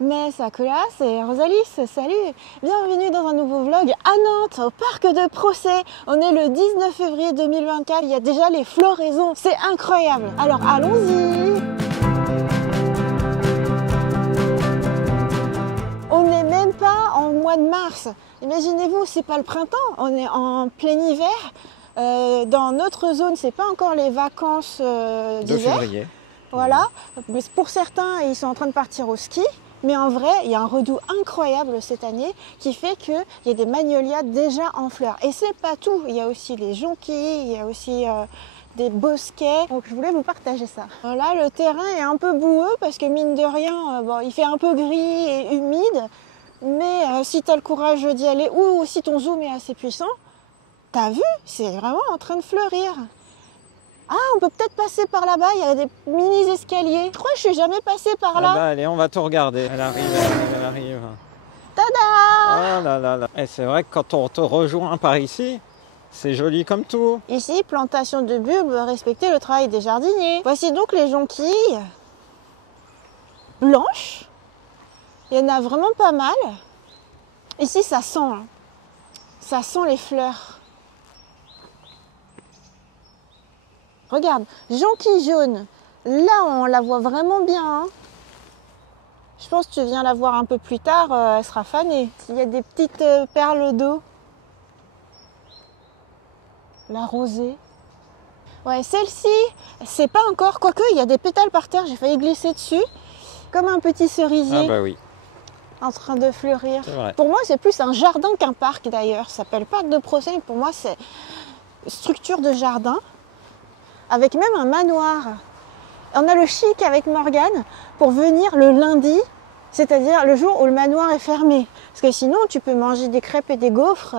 Mais Sakura, c'est Rosalis, salut! Bienvenue dans un nouveau vlog à Nantes, au parc de Procès. On est le 19 février 2024, il y a déjà les floraisons, c'est incroyable! Alors allons-y! On n'est même pas en mois de mars. Imaginez-vous, c'est pas le printemps, on est en plein hiver. Dans notre zone, c'est pas encore les vacances d'hiver. De février. Voilà, mais pour certains, ils sont en train de partir au ski. Mais en vrai, il y a un redout incroyable cette année qui fait qu'il y a des magnolias déjà en fleurs. Et c'est pas tout, il y a aussi les jonquilles, il y a aussi des bosquets. Donc je voulais vous partager ça. Là, le terrain est un peu boueux parce que mine de rien, bon, il fait un peu gris et humide. Mais si tu as le courage d'y aller ou si ton zoom est assez puissant, t'as vu, c'est vraiment en train de fleurir. Ah, on peut peut-être passer par là-bas, il y a des mini-escaliers. Je crois que je suis jamais passée par là. Ah bah, allez, on va tout regarder. Elle arrive, elle arrive. Tada! Oh là là là. Et c'est vrai que quand on te rejoint par ici, c'est joli comme tout. Ici, plantation de bulbes, respecter le travail des jardiniers. Voici donc les jonquilles blanches. Il y en a vraiment pas mal. Ici, ça sent. Hein. Ça sent les fleurs. Regarde, jonquille jaune. Là, on la voit vraiment bien. Hein. Je pense que tu viens la voir un peu plus tard, elle sera fanée. Il y a des petites perles d'eau. La rosée. Ouais, celle-ci, c'est pas encore. Quoique, il y a des pétales par terre, j'ai failli glisser dessus. Comme un petit cerisier. Ah bah oui. En train de fleurir. Vrai. Pour moi, c'est plus un jardin qu'un parc d'ailleurs. Ça s'appelle parc de Procès. Pour moi, c'est structure de jardin. Avec même un manoir. On a le chic avec Morgane pour venir le lundi, c'est-à-dire le jour où le manoir est fermé. Parce que sinon, tu peux manger des crêpes et des gaufres,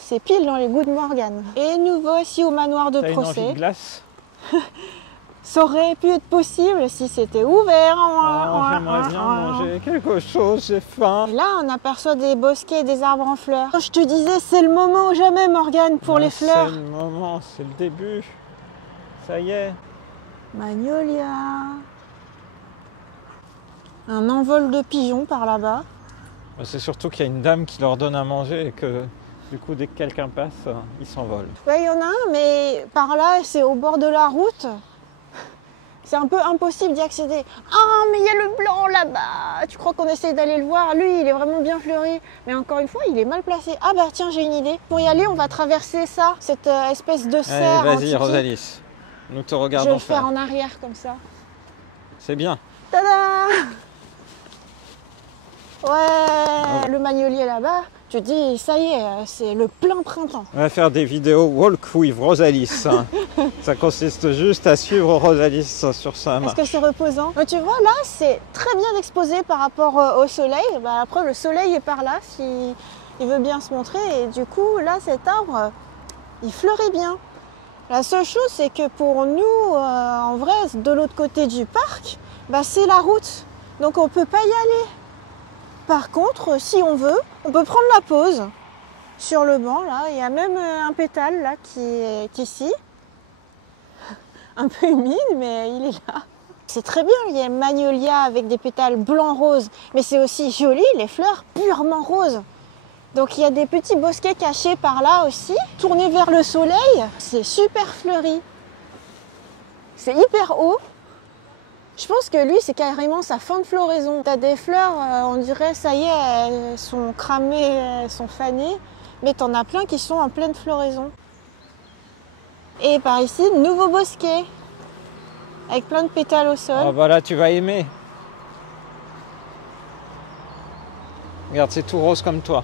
c'est pile dans les goûts de Morgane. Et nous voici au manoir de T'as une envie Procès. de glace? Ça aurait pu être possible si c'était ouvert. J'aimerais bien manger quelque chose, j'ai faim. Et là, on aperçoit des bosquets et des arbres en fleurs. Je te disais, c'est le moment ou jamais, Morgane, pour les fleurs. C'est le moment, c'est le début. Ça y est. Magnolia. Un envol de pigeons par là-bas. C'est surtout qu'il y a une dame qui leur donne à manger et que du coup, dès que quelqu'un passe, ils s'envolent. Ouais, il y en a un, mais par là, c'est au bord de la route. C'est un peu impossible d'y accéder. Ah, mais il y a le blanc là-bas. Tu crois qu'on essaye d'aller le voir? Lui, il est vraiment bien fleuri. Mais encore une fois, il est mal placé. Ah bah tiens, j'ai une idée. Pour y aller, on va traverser ça, cette espèce de serre. Allez, vas-y, antiquée. Rosalis. Nous te Je vais regardons le faire faire. en arrière comme ça. C'est bien. Tada! Ouais, le magnolier là-bas, tu te dis, ça y est, c'est le plein printemps. On va faire des vidéos walk with Rosalis. Ça consiste juste à suivre Rosalis sur sa Est-ce marche. que c'est reposant? Mais tu vois, là, c'est très bien exposé par rapport au soleil. Bah, après, le soleil est par là, s'il veut bien se montrer. Et du coup, là, cet arbre, il fleurit bien. La seule chose, c'est que pour nous, en vrai, de l'autre côté du parc, bah, c'est la route. Donc, on ne peut pas y aller. Par contre, si on veut, on peut prendre la pause sur le banc. Là, il y a même un pétale là qui est ici. Un peu humide, mais il est là. C'est très bien, il y a magnolia avec des pétales blanc-rose. Mais c'est aussi joli, les fleurs purement roses. Donc il y a des petits bosquets cachés par là aussi. Tournés vers le soleil, c'est super fleuri. C'est hyper haut. Je pense que lui, c'est carrément sa fin de floraison. T'as des fleurs, on dirait, ça y est, elles sont cramées, elles sont fanées. Mais t'en as plein qui sont en pleine floraison. Et par ici, nouveau bosquet. Avec plein de pétales au sol. Oh bah là, tu vas aimer. Regarde, c'est tout rose comme toi.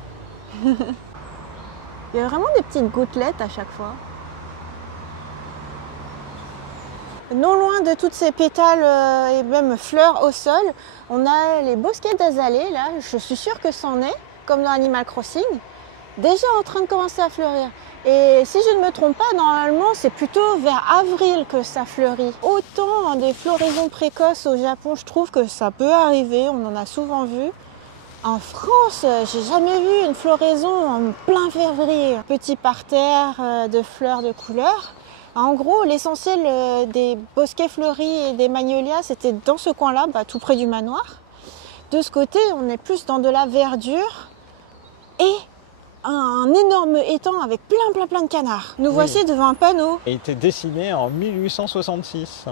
Il y a vraiment des petites gouttelettes à chaque fois. Non loin de toutes ces pétales et même fleurs au sol, on a les bosquets d'azalées, là, je suis sûre que c'en est, comme dans Animal Crossing, déjà en train de commencer à fleurir. Et si je ne me trompe pas, normalement, c'est plutôt vers avril que ça fleurit. Autant des floraisons précoces au Japon, je trouve que ça peut arriver, on en a souvent vu. En France, j'ai jamais vu une floraison en plein février. Petit parterre de fleurs de couleur. En gros, l'essentiel des bosquets fleuris et des magnolias, c'était dans ce coin-là, tout près du manoir. De ce côté, on est plus dans de la verdure et un énorme étang avec plein de canards. Nous voici devant un panneau. Il a été dessiné en 1866.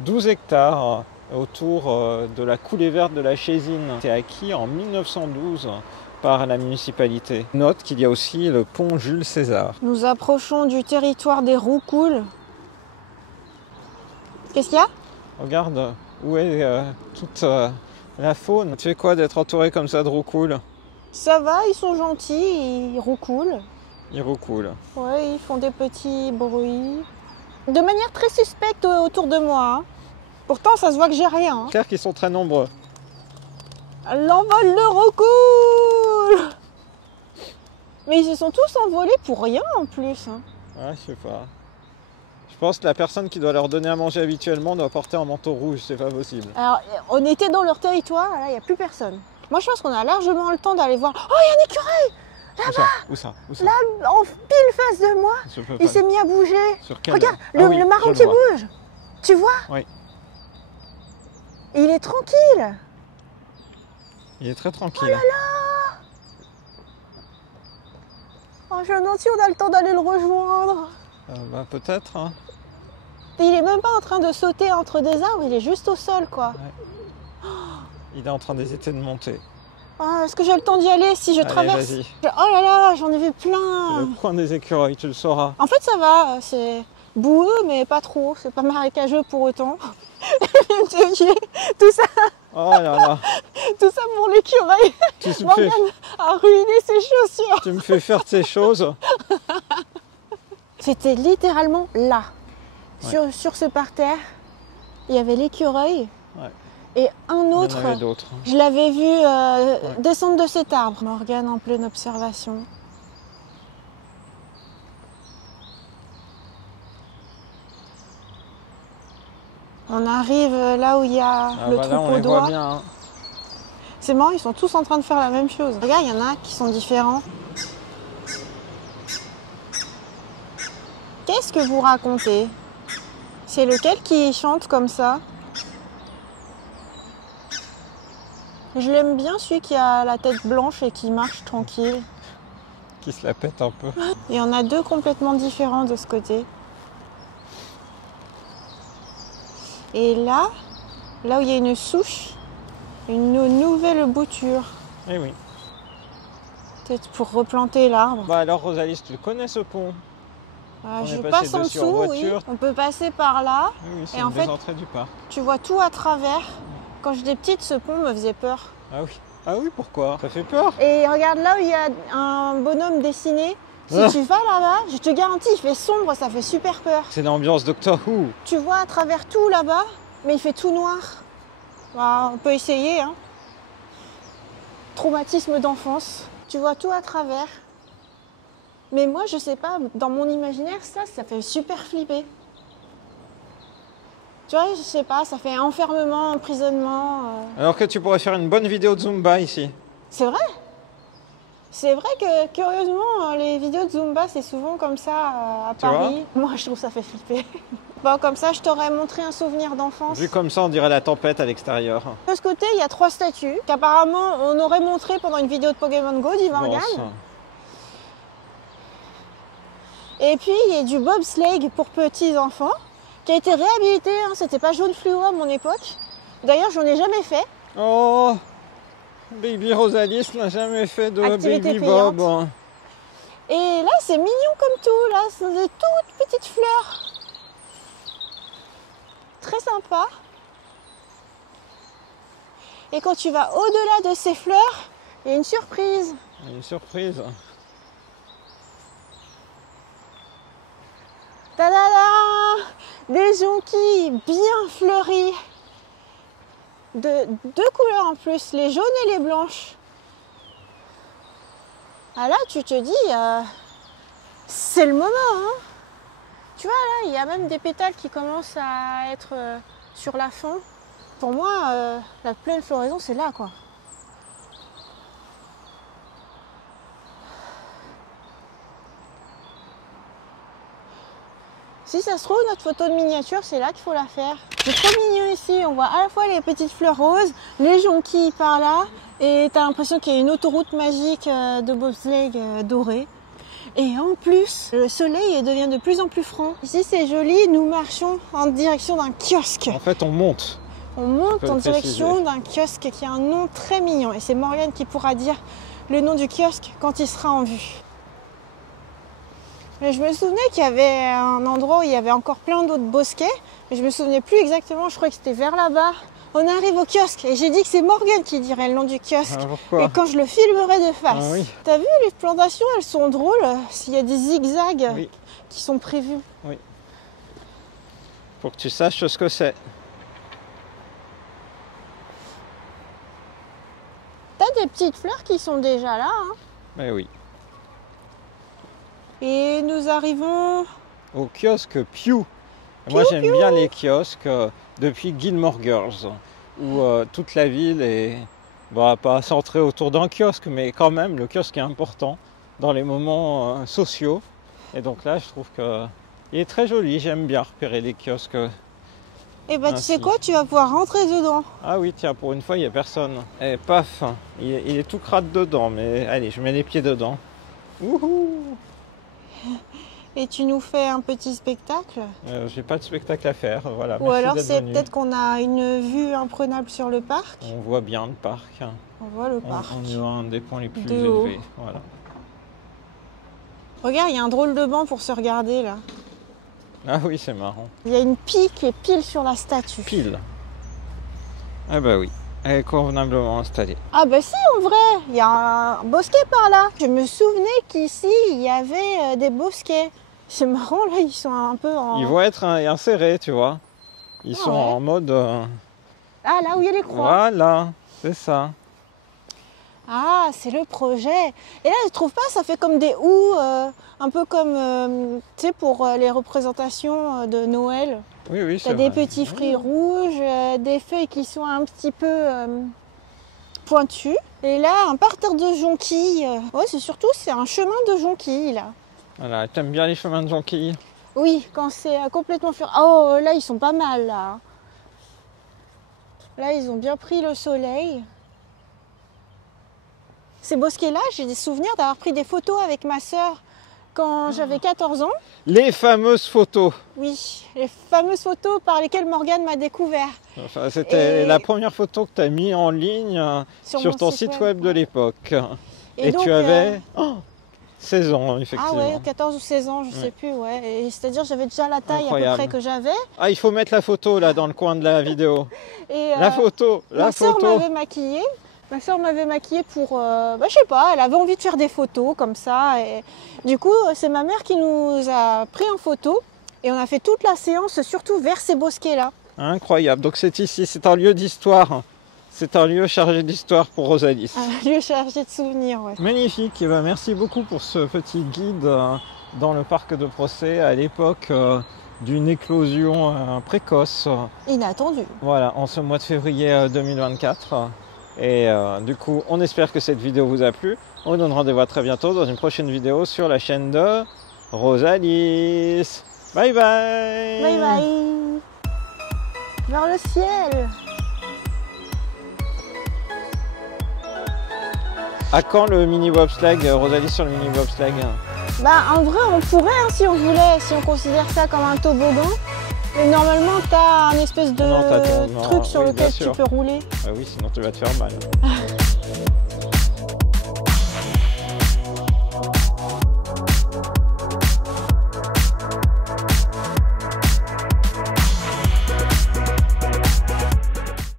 12 hectares autour de la coulée verte de la Chésine. Il a été acquis en 1912 par la municipalité. Note qu'il y a aussi le pont Jules César. Nous approchons du territoire des Roucouls. Qu'est-ce qu'il y a? Regarde où est toute la faune. Tu fais quoi d'être entouré comme ça de roucouls? Ça va, ils sont gentils, ils roucoulent. Ils roucoulent. Ouais, ils font des petits bruits. De manière très suspecte autour de moi. Hein. Pourtant, ça se voit que j'ai rien. Hein. C'est clair qu'ils sont très nombreux. L'envol de roucoule! Mais ils se sont tous envolés pour rien en plus. Hein. Ouais, je sais pas. Je pense que la personne qui doit leur donner à manger habituellement doit porter un manteau rouge, c'est pas possible. Alors, on était dans leur territoire, là, il n'y a plus personne. Moi, je pense qu'on a largement le temps d'aller voir. Oh, il y a un écureuil! Là-bas! Où ça? Là, en pile face de moi! Il s'est mis à bouger. Sur quel... Regarde, oui, le marron qui bouge! Tu vois? Oui. Il est tranquille! Il est très tranquille. Oh là là! Oh, je me demande si on a le temps d'aller le rejoindre. Bah, peut-être. Hein. Il est même pas en train de sauter entre des arbres, il est juste au sol, quoi. Ouais. Il est en train d'hésiter de monter. Oh, est-ce que j'ai le temps d'y aller si je traverse? Vas-y. Oh là là, j'en ai vu plein. C'est le coin des écureuils, tu le sauras. En fait, ça va, c'est boueux, mais pas trop. C'est pas marécageux pour autant. Tout ça, Oh là là. tout ça pour l'écureuil. Morgane a ruiné ses chaussures. Tu me fais faire ces choses. C'était littéralement là, Ouais. sur ce parterre. Il y avait l'écureuil Ouais. et un Il y en autre. avait d'autres. Je l'avais vu descendre de cet arbre. Morgane en pleine observation. On arrive là où il y a le Là, on troupeau les voit d'oies. bien. Hein. C'est marrant, ils sont tous en train de faire la même chose. Regarde, il y en a qui sont différents. Qu'est-ce que vous racontez? C'est lequel qui chante comme ça? Je l'aime bien celui qui a la tête blanche et qui marche tranquille. Qui se la pète un peu. Il y en a deux complètement différents de ce côté. Et là où il y a une souche, une nouvelle bouture. Eh oui. Peut-être pour replanter l'arbre. Bah alors Rosalie, tu connais ce pont? On Je est passé passe en dessus en dessous, oui. voiture. On peut passer par là. Oui, c'est Et une en des fait- entrées du parc. Tu vois tout à travers. Quand j'étais petite, ce pont me faisait peur. Ah oui. Ah oui, pourquoi? Ça fait peur? Et regarde là où il y a un bonhomme dessiné. Si Ah. tu vas là-bas, je te garantis, il fait sombre, ça fait super peur. C'est l'ambiance Doctor Who. Tu vois à travers tout là-bas, mais il fait tout noir. Bah, on peut essayer, hein. Traumatisme d'enfance. Tu vois tout à travers. Mais moi, je sais pas, dans mon imaginaire, ça fait super flipper. Tu vois, je sais pas, ça fait enfermement, emprisonnement. Alors que tu pourrais faire une bonne vidéo de Zumba ici. C'est vrai? C'est vrai que, curieusement, les vidéos de Zumba, c'est souvent comme ça à Tu vois? Paris. Moi, je trouve ça fait flipper. Bon, comme ça, je t'aurais montré un souvenir d'enfance. Vu comme ça, on dirait la tempête à l'extérieur. De ce côté, il y a 3 statues qu'apparemment on aurait montré pendant une vidéo de Pokémon Go, dit Morgane. Bon, Et puis, il y a du bobsleigh pour petits enfants qui a été réhabilité. Hein. C'était pas jaune fluo à mon époque. D'ailleurs, j'en ai jamais fait. oh, Baby Rosalie n'a jamais fait de Activité Baby payante. Bob. Et là, c'est mignon comme tout. Là, c'est des toutes petites fleurs. Très sympa. Et quand tu vas au-delà de ces fleurs, il y a une surprise. Une surprise. Tadada! Des jonquilles bien fleuries. De 2 couleurs en plus, les jaunes et les blanches. Ah là, tu te dis, c'est le moment. Hein. Tu vois, là, il y a même des pétales qui commencent à être sur la fin. Pour moi, la pleine floraison, c'est là, quoi. Si ça se trouve, notre photo de miniature, c'est là qu'il faut la faire. C'est trop mignon ici. On voit à la fois les petites fleurs roses, les jonquilles par là, et t'as l'impression qu'il y a une autoroute magique de bobsleigh dorée. Et en plus, le soleil devient de plus en plus franc. Ici, c'est joli. Nous marchons en direction d'un kiosque. En fait, on monte. On monte en direction d'un kiosque qui a un nom très mignon. Et c'est Morgane qui pourra dire le nom du kiosque quand il sera en vue. Mais je me souvenais qu'il y avait un endroit où il y avait encore plein d'autres bosquets. Mais je me souvenais plus exactement, je crois que c'était vers là-bas. On arrive au kiosque et j'ai dit que c'est Morgane qui dirait le nom du kiosque. Ah, pourquoi? Et quand je le filmerai de face. Ah, oui. T'as vu, les plantations, elles sont drôles. S'il y a des zigzags Oui. qui sont prévus. Oui. Pour que tu saches ce que c'est. T'as des petites fleurs qui sont déjà là. Hein. Mais oui. Et nous arrivons... Au kiosque Pew. Moi j'aime bien les kiosques depuis Gilmore Girls, où toute la ville est pas centrée autour d'un kiosque, mais quand même le kiosque est important dans les moments sociaux. Et donc là je trouve qu'il est très joli, j'aime bien repérer les kiosques. Et bah ainsi. tu sais quoi, tu vas pouvoir rentrer dedans. Ah oui tiens, pour une fois il n'y a personne. Et paf, il est tout crade dedans, mais allez je mets les pieds dedans. Wouhou! Et tu nous fais un petit spectacle. J'ai pas de spectacle à faire, voilà. Ou Merci alors d'être c'est venu. peut-être qu'on a une vue imprenable sur le parc. On voit bien le parc. On voit le parc. On est un des points les plus De haut. élevés. Voilà. Regarde, il y a un drôle de banc pour se regarder là. Ah oui, c'est marrant. Il y a une pie qui est pile sur la statue. Pile. Ah bah oui, elle est convenablement installée. Ah bah si, en vrai, il y a un bosquet par là. Je me souvenais qu'ici, il y avait des bosquets. C'est marrant, là, ils sont un peu en... Ils vont être insérés, tu vois. Ils sont ouais. en mode... Ah, là où il y a les croix. Voilà, c'est ça. Ah, c'est le projet. Et là, je trouve pas, ça fait comme des houes, un peu comme, tu sais, pour les représentations de Noël. Oui, oui, c'est T'as des vrai. petits fruits rouges, des feuilles qui sont un petit peu pointues. Et là, un parterre de jonquilles. Ouais, c'est un chemin de jonquilles, là. Voilà, t'aimes bien les chemins de jonquilles? Oui, quand c'est complètement fur. Oh, là, ils sont pas mal, là. Là, ils ont bien pris le soleil. Ces bosquets-là, j'ai des souvenirs d'avoir pris des photos avec ma sœur quand j'avais 14 ans. Les fameuses photos. Oui, les fameuses photos par lesquelles Morgane m'a découvert. Enfin, c'était Et- la première photo que tu as mis en ligne sur mon ton site web de l'époque. Et donc, tu avais 16 ans, Ah effectivement. ouais, 14 ou 16 ans, je sais plus, ouais. Et c'est-à-dire j'avais déjà la taille à peu Incroyable. près que j'avais. Ah, il faut mettre la photo là dans le coin de la vidéo. Et La photo, la ma sœur photo. m'avait maquillée. Ma sœur m'avait maquillée pour, je sais pas, elle avait envie de faire des photos comme ça. Et du coup, c'est ma mère qui nous a pris en photo. Et on a fait toute la séance, surtout vers ces bosquets-là. Incroyable. Donc c'est ici, c'est un lieu d'histoire. C'est un lieu chargé d'histoire pour Rosalis. Un lieu chargé de souvenirs, ouais. Magnifique. Eh ben, merci beaucoup pour ce petit guide dans le parc de Procès à l'époque d'une éclosion précoce. Inattendu. Voilà, en ce mois de février 2024. Et du coup, on espère que cette vidéo vous a plu. On vous donne rendez-vous à très bientôt dans une prochaine vidéo sur la chaîne de Rosalis. Bye bye. Bye bye. Vers le ciel. À quand le mini bobsleigh, Rosalis sur le mini bobsleigh? Bah en vrai on pourrait hein, si on voulait, si on considère ça comme un toboggan. Mais normalement t'as un espèce de Non, t'as ton- non, truc sur oui, lequel bien tu sûr. peux rouler. Ah oui, sinon tu vas te faire mal.